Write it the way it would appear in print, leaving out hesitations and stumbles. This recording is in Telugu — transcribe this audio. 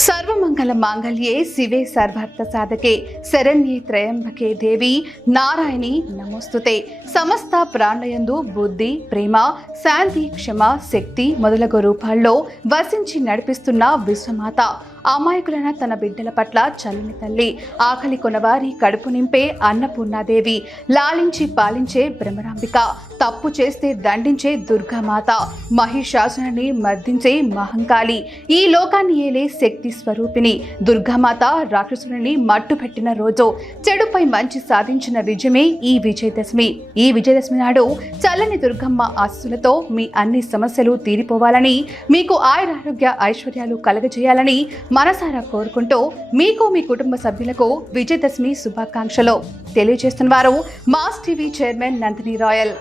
सर्वमंगल मांगल्ये शिवे सर्वार्थ साधके शरण्ये त्र्यंबके देवी नारायणी नमोस्तुते। समस्त प्राणయందు బుద్ధి ప్రేమ శాంతి క్షమ శక్తి మొదలగు రూపాల్లో వసించి నడిపిస్తున్న విశ్వమాత అమాయకులైన తన బిడ్డల పట్ల చల్లని తల్లి, ఆకలి కొనవారి కడుపు నింపే అన్నపూర్ణాదేవి, లాలించి పాలించే భ్రమరాంబిక, తప్పు చేస్తే దండించే దుర్గామాత, మహిషాసురుని మర్దించే మహంకాళి, ఈ లోకాన్ని ఏలే శక్తి స్వరూపిణి దుర్గామాత రాక్షసుని మట్టుపెట్టిన రోజు, చెడుపై మంచి సాధించిన విజయమే ఈ విజయదశమి. ఈ విజయదశమి నాడు చల్లని దుర్గమ్మ ఆశీస్సులతో మీ అన్ని సమస్యలు తీరిపోవాలని, మీకు ఆయురారోగ్య ఐశ్వర్యాలు కలగజేయాలని మనసారా కోరుకుంటూ మీకు మీ కుటుంబ సభ్యులకు విజయదశమి శుభాకాంక్షలు తెలియజేస్తున్న వారు mass TV chairman Nandini royal.